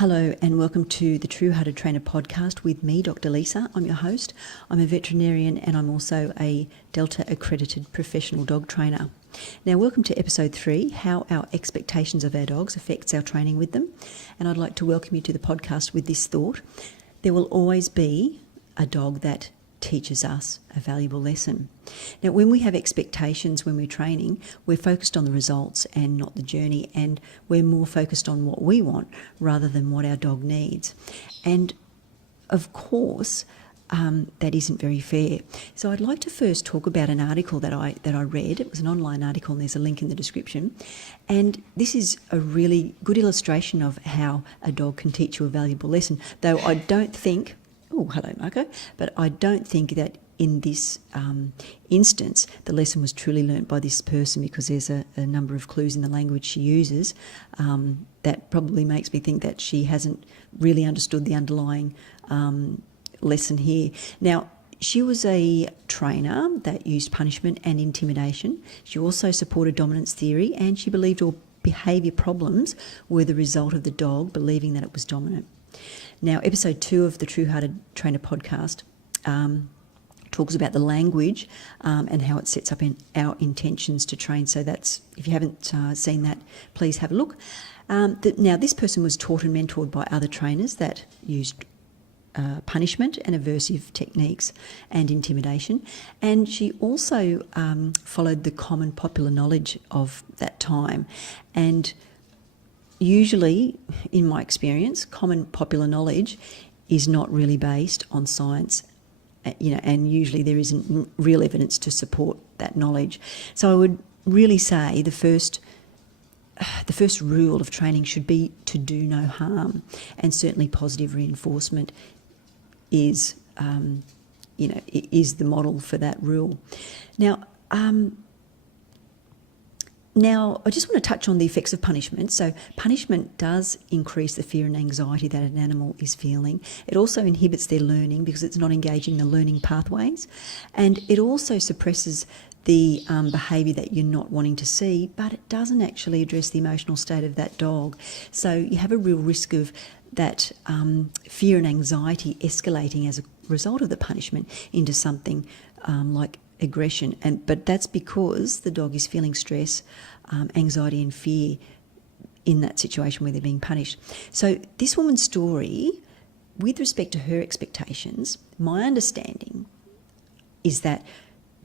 Hello and welcome to the True Hearted Trainer podcast with me, Dr. Lisa. I'm your host. I'm a veterinarian and I'm also a Delta accredited professional dog trainer. Now, welcome to episode 3, how our expectations of our dogs affects our training with them. And I'd like to welcome you to the podcast with this thought. There will always be a dog that teaches us a valuable lesson. Now, when we have expectations when we're training, we're focused on the results and not the journey, and we're more focused on what we want rather than what our dog needs. And of course, that isn't very fair. So I'd like to first talk about an article that I read. It was an online article and there's a link in the description. And this is a really good illustration of how a dog can teach you a valuable lesson, though I don't think... Oh, hello, Marco. But I don't think that in this instance, the lesson was truly learnt by this person, because there's a number of clues in the language she uses that probably makes me think that she hasn't really understood the underlying lesson here. Now, she was a trainer that used punishment and intimidation. She also supported dominance theory, and she believed all behaviour problems were the result of the dog believing that it was dominant. Now, episode 2 of the True Hearted Trainer podcast talks about the language and how it sets up in our intentions to train. So that's, if you haven't seen that, please have a look. Now, this person was taught and mentored by other trainers that used punishment and aversive techniques and intimidation. And she also followed the common popular knowledge of that time. And usually, in my experience, common popular knowledge is not really based on science, and usually there isn't real evidence to support that knowledge. So I would really say the first rule of training should be to do no harm, and certainly positive reinforcement is the model for that rule. Now, I just want to touch on the effects of punishment. So punishment does increase the fear and anxiety that an animal is feeling. It also inhibits their learning because it's not engaging the learning pathways. And it also suppresses the behaviour that you're not wanting to see, but it doesn't actually address the emotional state of that dog. So you have a real risk of that fear and anxiety escalating as a result of the punishment into something like aggression, but that's because the dog is feeling stress, anxiety and fear in that situation where they're being punished. So this woman's story, with respect to her expectations, my understanding is that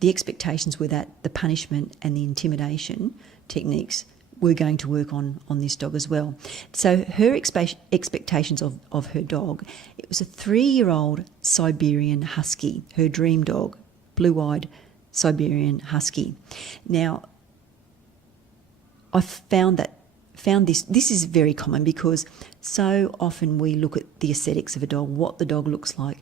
the expectations were that the punishment and the intimidation techniques were going to work on this dog as well. So her expectations of her dog, it was a 3-year-old Siberian Husky, her dream dog, blue-eyed Siberian Husky. Now, I found this is very common, because so often we look at the aesthetics of a dog, what the dog looks like.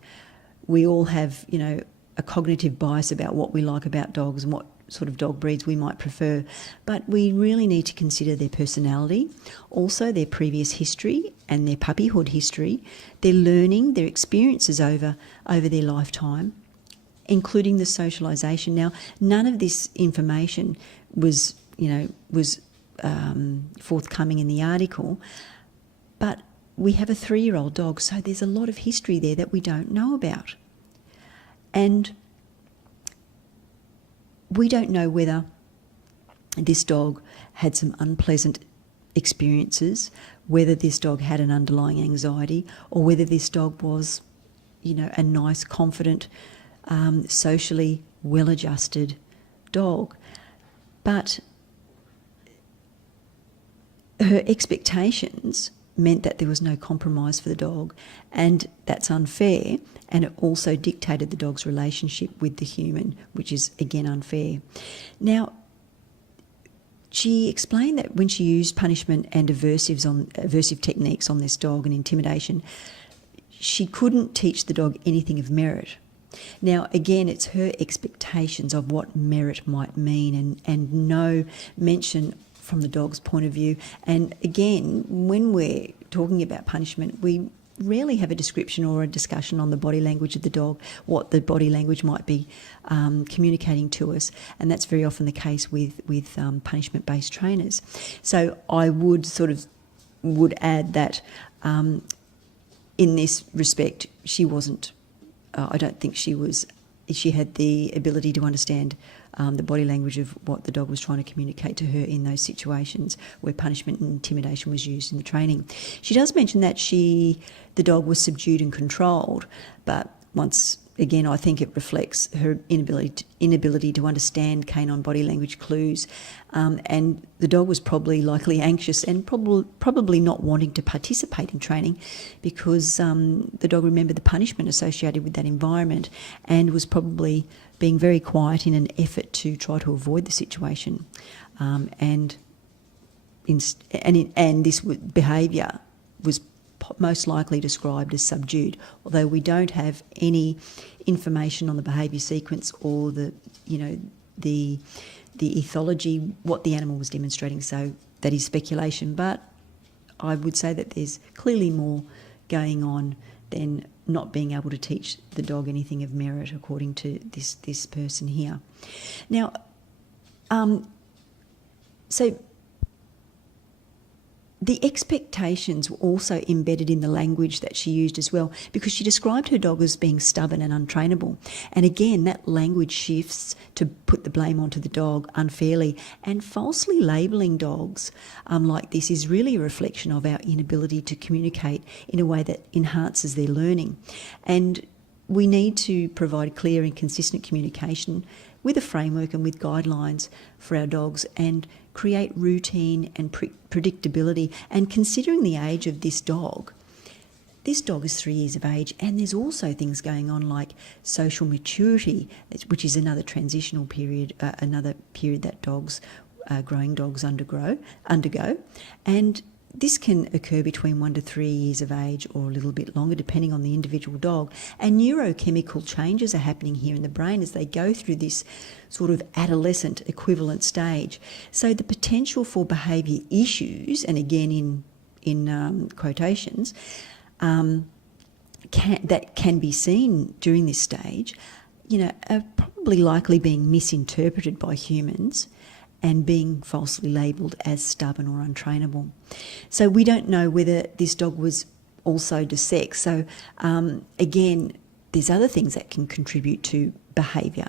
We all have, a cognitive bias about what we like about dogs and what sort of dog breeds we might prefer. But we really need to consider their personality, also their previous history and their puppyhood history, their learning, their experiences over their lifetime, including the socialisation. Now, none of this information was forthcoming in the article, but we have a 3-year-old dog, so there's a lot of history there that we don't know about. And we don't know whether this dog had some unpleasant experiences, whether this dog had an underlying anxiety, or whether this dog was, a nice, confident, socially well-adjusted dog. But her expectations meant that there was no compromise for the dog, and that's unfair, and it also dictated the dog's relationship with the human, which is again unfair. Now, she explained that when she used punishment and aversive techniques on this dog and intimidation, she couldn't teach the dog anything of merit. Now, again, it's her expectations of what merit might mean, and no mention from the dog's point of view. And again, when we're talking about punishment, we rarely have a description or a discussion on the body language of the dog, what the body language might be communicating to us, and that's very often the case with punishment-based trainers. So I would add that in this respect, she wasn't. I don't think she had the ability to understand the body language of what the dog was trying to communicate to her in those situations where punishment and intimidation was used in the training. She does mention that the dog was subdued and controlled, but once again, I think it reflects her inability to understand canine body language clues, and the dog was likely anxious and probably not wanting to participate in training because the dog remembered the punishment associated with that environment and was probably being very quiet in an effort to try to avoid the situation, and this behaviour was most likely described as subdued, although we don't have any information on the behaviour sequence or the ethology, what the animal was demonstrating, so that is speculation. But I would say that there's clearly more going on than not being able to teach the dog anything of merit, according to this person here. Now, so the expectations were also embedded in the language that she used as well, because she described her dog as being stubborn and untrainable. And again, that language shifts to put the blame onto the dog unfairly, and falsely labelling dogs like this is really a reflection of our inability to communicate in a way that enhances their learning. And we need to provide clear and consistent communication with a framework and with guidelines for our dogs, and create routine and predictability. And considering the age of this dog is 3 years of age, and there's also things going on like social maturity, which is another transitional period, another period that growing dogs undergo, and this can occur between 1 to 3 years of age, or a little bit longer depending on the individual dog. And neurochemical changes are happening here in the brain as they go through this sort of adolescent equivalent stage. So the potential for behaviour issues, and again in quotations, that can be seen during this stage, are probably likely being misinterpreted by humans and being falsely labelled as stubborn or untrainable. So we don't know whether this dog was also dissect. So again, there's other things that can contribute to behaviour,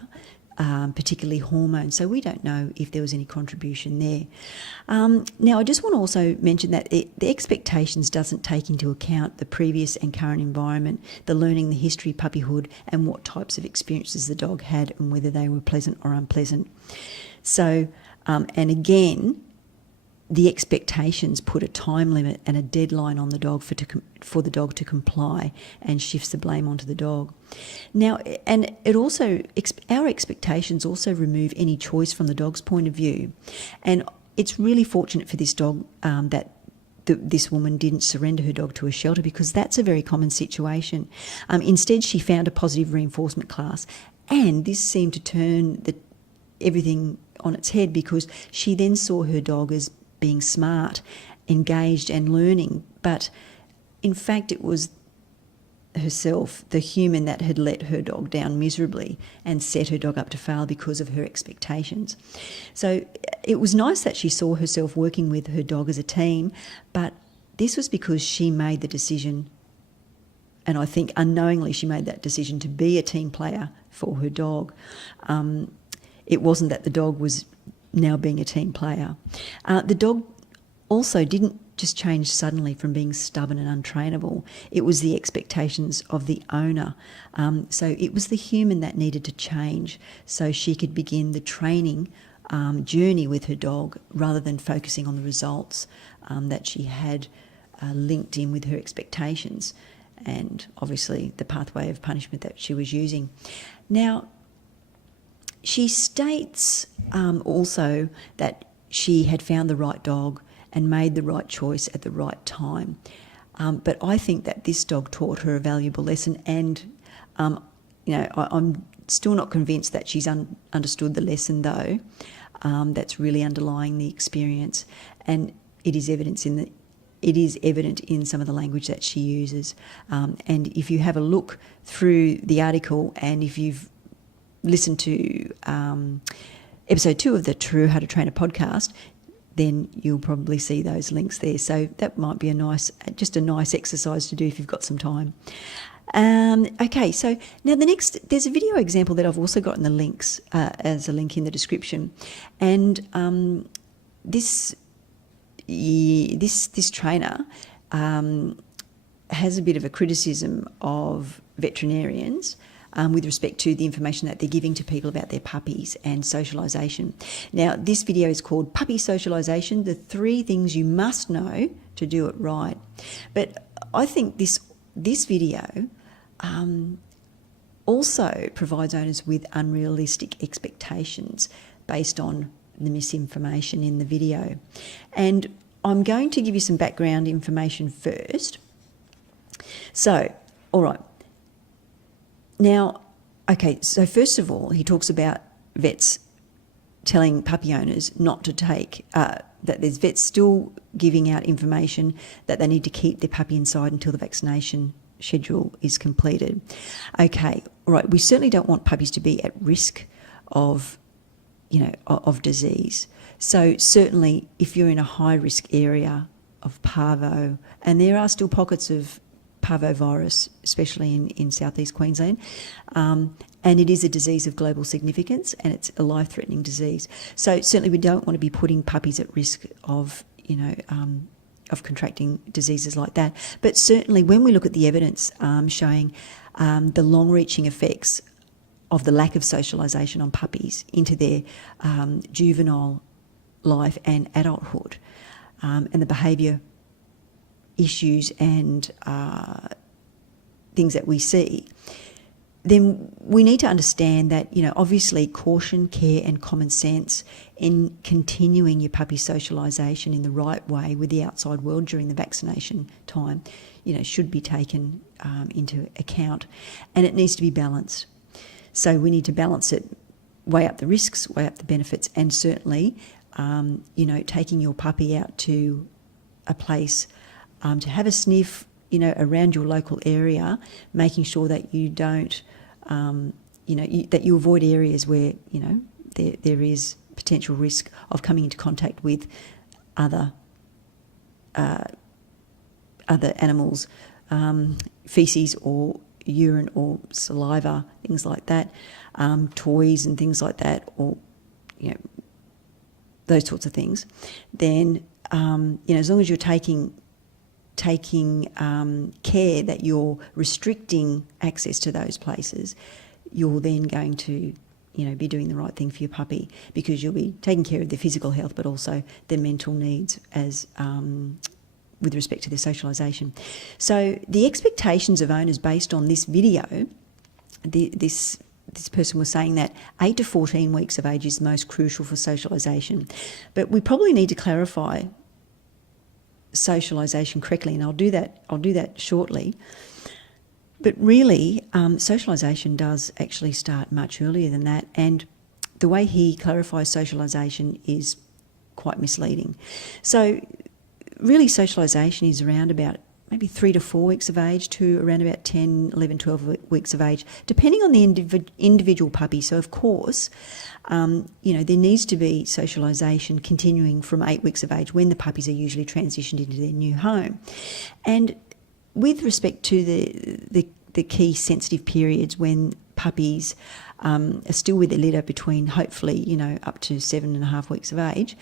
particularly hormones. So we don't know if there was any contribution there. Now, I just want to also mention that the expectations doesn't take into account the previous and current environment, the learning, the history, puppyhood, and what types of experiences the dog had and whether they were pleasant or unpleasant. So, and again, the expectations put a time limit and a deadline on the dog for the dog to comply, and shifts the blame onto the dog. Now, and it also, our expectations also remove any choice from the dog's point of view. And it's really fortunate for this dog that this woman didn't surrender her dog to a shelter, because that's a very common situation. Instead, she found a positive reinforcement class, and this seemed to turn everything on its head, because she then saw her dog as being smart, engaged and learning. But in fact, it was herself, the human, that had let her dog down miserably and set her dog up to fail because of her expectations. So it was nice that she saw herself working with her dog as a team, but this was because she made the decision, and I think unknowingly she made that decision, to be a team player for her dog. It wasn't that the dog was now being a team player. The dog also didn't just change suddenly from being stubborn and untrainable. It was the expectations of the owner. So it was the human that needed to change so she could begin the training journey with her dog, rather than focusing on the results that she had linked in with her expectations, and obviously the pathway of punishment that she was using. Now, she states also that she had found the right dog and made the right choice at the right time. But I think that this dog taught her a valuable lesson, and I'm still not convinced that she's understood the lesson, though. That's really underlying the experience, and it is evident in some of the language that she uses. And if you have a look through the article, and if you've listen to episode 2 of the True How to Train a podcast, then you'll probably see those links there. So that might be a nice exercise to do if you've got some time. Okay, so now there's a video example that I've also got in the links as a link in the description, and this trainer has a bit of a criticism of veterinarians with respect to the information that they're giving to people about their puppies and socialisation. Now, this video is called Puppy Socialisation, the 3 things you must know to do it right. But I think this video also provides owners with unrealistic expectations based on the misinformation in the video. And I'm going to give you some background information first. So, all right. Now, okay, so first of all, he talks about vets telling puppy owners not to take, that there's vets still giving out information that they need to keep their puppy inside until the vaccination schedule is completed. Okay, all right, we certainly don't want puppies to be at risk of, of disease. So certainly if you're in a high-risk area of parvo, and there are still pockets of parvovirus, especially in southeast Queensland, and it is a disease of global significance, and it's a life-threatening disease. So certainly we don't want to be putting puppies at risk of, of contracting diseases like that. But certainly when we look at the evidence showing the long-reaching effects of the lack of socialisation on puppies into their juvenile life and adulthood, and the behaviour issues and things that we see, then we need to understand that, obviously caution, care and common sense in continuing your puppy socialisation in the right way with the outside world during the vaccination time, should be taken into account, and it needs to be balanced. So we need to balance it, weigh up the risks, weigh up the benefits, and certainly, taking your puppy out to a place to have a sniff, around your local area, making sure that you don't, that you avoid areas where, there is potential risk of coming into contact with other animals, feces or urine or saliva, things like that, toys and things like that, or, those sorts of things. Then, as long as you're taking care that you're restricting access to those places, you're then going to, be doing the right thing for your puppy, because you'll be taking care of their physical health, but also their mental needs as with respect to their socialisation. So the expectations of owners based on this video, this person was saying that 8 to 14 weeks of age is most crucial for socialisation. But we probably need to clarify socialisation correctly, and I'll do that shortly. But really, socialisation does actually start much earlier than that, and the way he clarifies socialisation is quite misleading. So really, socialisation is around about maybe 3 to 4 weeks of age to around about 10, 11, 12 weeks of age, depending on the individual puppy. So of course, there needs to be socialisation continuing from 8 weeks of age, when the puppies are usually transitioned into their new home. And with respect to the key sensitive periods when puppies are still with their litter between, hopefully, up to 7.5 weeks of age,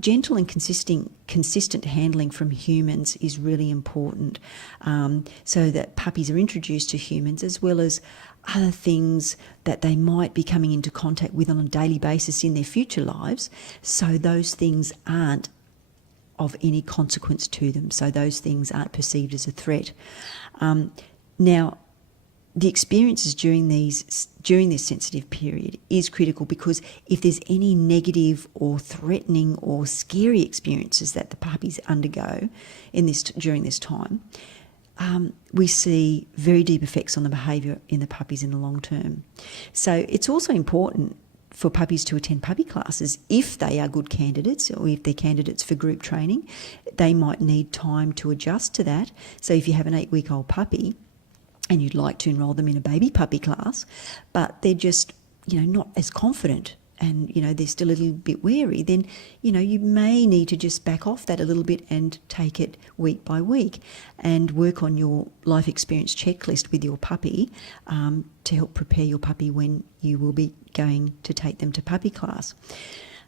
gentle and consistent handling from humans is really important, so that puppies are introduced to humans as well as other things that they might be coming into contact with on a daily basis in their future lives, so those things aren't of any consequence to them, so those things aren't perceived as a threat. Now, the experiences during this sensitive period is critical, because if there's any negative or threatening or scary experiences that the puppies undergo during this time, we see very deep effects on the behaviour in the puppies in the long term. So it's also important for puppies to attend puppy classes if they are good candidates, or if they're candidates for group training. They might need time to adjust to that. So if you have an 8-week-old puppy and you'd like to enrol them in a baby puppy class, but they're just, not as confident they're still a little bit wary, then you may need to just back off that a little bit and take it week by week and work on your life experience checklist with your puppy to help prepare your puppy when you will be going to take them to puppy class.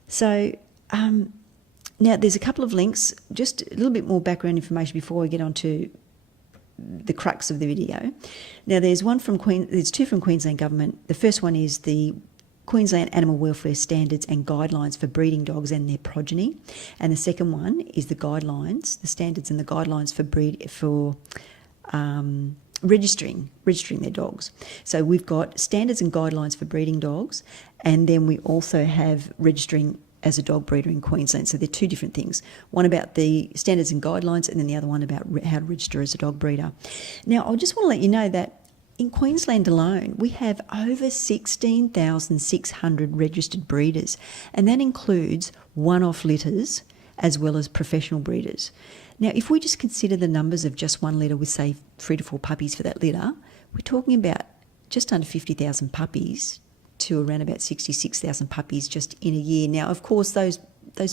So now there's a couple of links, just a little bit more background information before I get on to the crux of the video. Now there's two from Queensland Government. The first one is the Queensland Animal Welfare Standards and Guidelines for Breeding Dogs and Their Progeny, and the second one is the guidelines, the standards and the guidelines for registering their dogs. So we've got standards and guidelines for breeding dogs, and then we also have registering as a dog breeder in Queensland. So they're two different things. One about the standards and guidelines, and then the other one about how to register as a dog breeder. Now, I just want to let you know that in Queensland alone, we have over 16,600 registered breeders, and that includes one-off litters as well as professional breeders. Now, if we just consider the numbers of just one litter with, say, 3 to 4 puppies for that litter, we're talking about just under 50,000 puppies to around about 66,000 puppies just in a year. Now, of course, those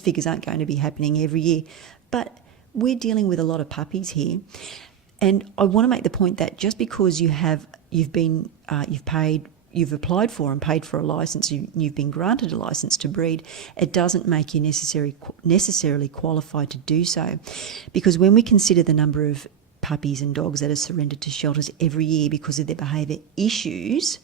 figures aren't going to be happening every year, but we're dealing with a lot of puppies here. And I want to make the point that just because you've applied for and paid for a licence, you've been granted a licence to breed, it doesn't make you necessarily qualified to do so. Because when we consider the number of puppies and dogs that are surrendered to shelters every year because of their behaviour issues,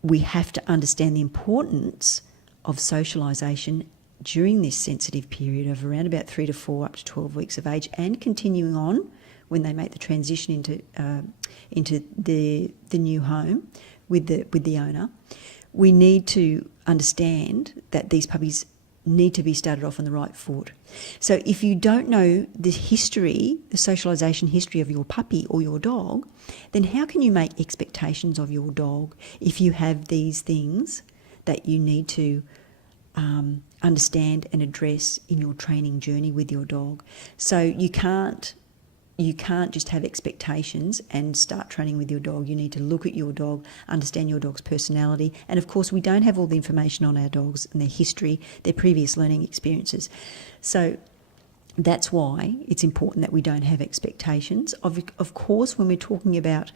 we have to understand the importance of socialisation during this sensitive period of around about 3 to 4 up to 12 weeks of age, and continuing on when they make the transition into the new home with the owner. We need to understand that these puppies need to be started off on the right foot. So if you don't know the socialisation history of your puppy or your dog, then how can you make expectations of your dog if you have these things that you need to understand and address in your training journey with your dog? So you can't just have expectations and start training with your dog. You need to look at your dog, understand your dog's personality, and of course we don't have all the information on our dogs and their history, their previous learning experiences. So that's why it's important that we don't have expectations. Of course, when we're talking about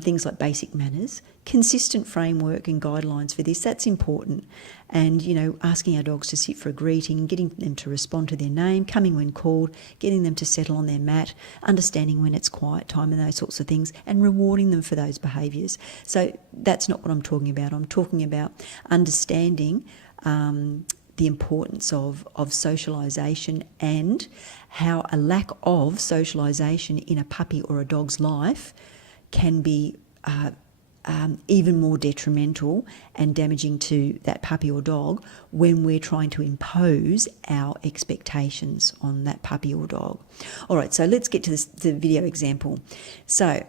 things like basic manners, consistent framework and guidelines for this, that's important. And, asking our dogs to sit for a greeting, getting them to respond to their name, coming when called, getting them to settle on their mat, understanding when it's quiet time and those sorts of things, and rewarding them for those behaviours. So that's not what I'm talking about. I'm talking about understanding the importance of socialisation, and how a lack of socialisation in a puppy or a dog's life can be even more detrimental and damaging to that puppy or dog when we're trying to impose our expectations on that puppy or dog. All right, so let's get to the video example. So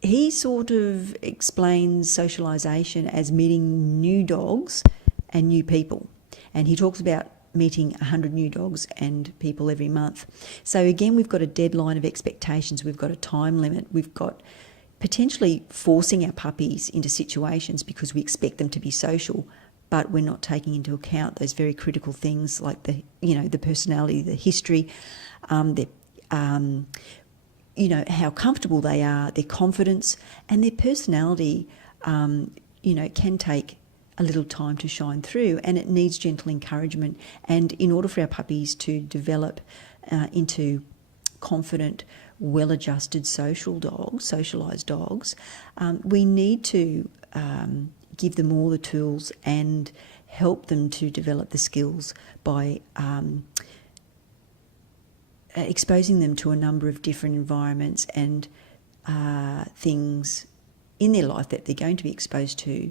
he sort of explains socialisation as meeting new dogs and new people. And he talks about meeting 100 new dogs and people every month. So again, we've got a deadline of expectations. We've got a time limit. We've got potentially forcing our puppies into situations because we expect them to be social, but we're not taking into account those very critical things like the personality, the history, how comfortable they are, their confidence, and their personality, can take a little time to shine through, and it needs gentle encouragement. And in order for our puppies to develop into confident, well-adjusted socialised dogs, we need to give them all the tools and help them to develop the skills by exposing them to a number of different environments and things in their life that they're going to be exposed to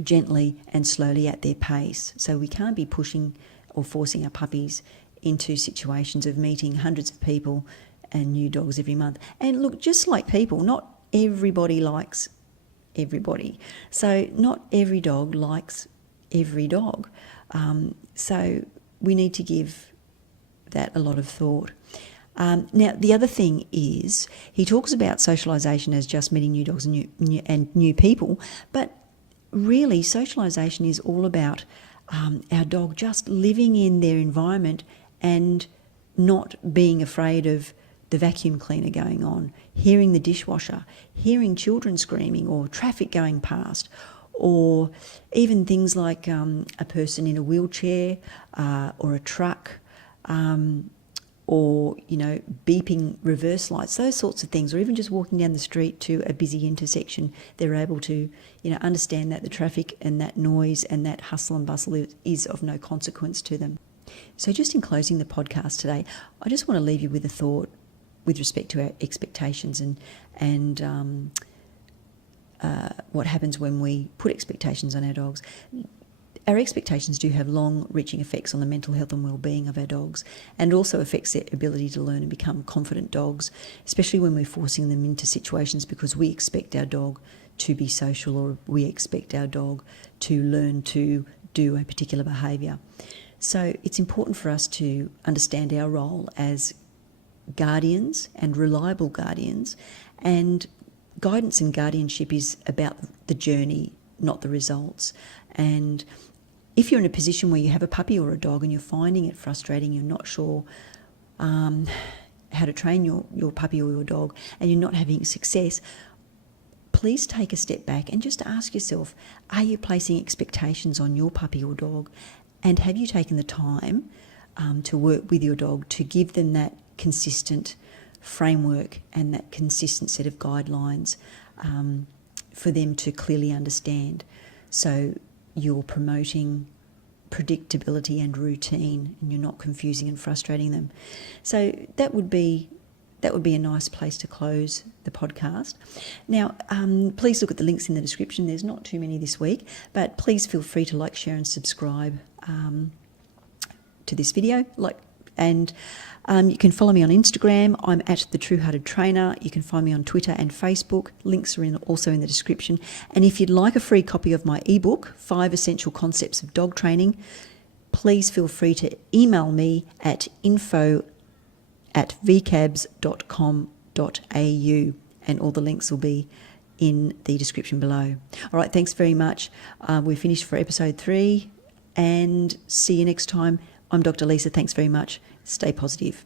gently and slowly at their pace. So we can't be pushing or forcing our puppies into situations of meeting hundreds of people and new dogs every month. And look, just like people, not everybody likes everybody. So not every dog likes every dog. So we need to give that a lot of thought. Now, the other thing is he talks about socialisation as just meeting new dogs and new people, but really socialisation is all about our dog just living in their environment and not being afraid of the vacuum cleaner going on, hearing the dishwasher, hearing children screaming or traffic going past, or even things like a person in a wheelchair or a truck, or, beeping reverse lights, those sorts of things, or even just walking down the street to a busy intersection. They're able to, understand that the traffic and that noise and that hustle and bustle is of no consequence to them. So just in closing the podcast today, I just want to leave you with a thought with respect to our expectations and what happens when we put expectations on our dogs. Our expectations do have long-reaching effects on the mental health and well-being of our dogs, and also affects their ability to learn and become confident dogs, especially when we're forcing them into situations because we expect our dog to be social, or we expect our dog to learn to do a particular behaviour. So it's important for us to understand our role as guardians and reliable guardians, and guidance and guardianship is about the journey, not the results. And if you're in a position where you have a puppy or a dog and you're finding it frustrating, you're not sure how to train your puppy or your dog, and you're not having success, please take a step back and just ask yourself, are you placing expectations on your puppy or dog? And have you taken the time to work with your dog to give them that consistent framework and that consistent set of guidelines for them to clearly understand? So you're promoting predictability and routine, and you're not confusing and frustrating them. So that would be a nice place to close the podcast. Now, please look at the links in the description. There's not too many this week, but please feel free to like, share and subscribe to this video. You can follow me on Instagram. I'm at The True Hearted Trainer. You can find me on Twitter and Facebook. Links are also in the description. And if you'd like a free copy of my ebook, 5 Essential Concepts of Dog Training, please feel free to email me at info@vcabs.com.au, and all the links will be in the description below. All right, thanks very much. We're finished for episode 3, and see you next time. I'm Dr. Lisa. Thanks very much. Stay positive.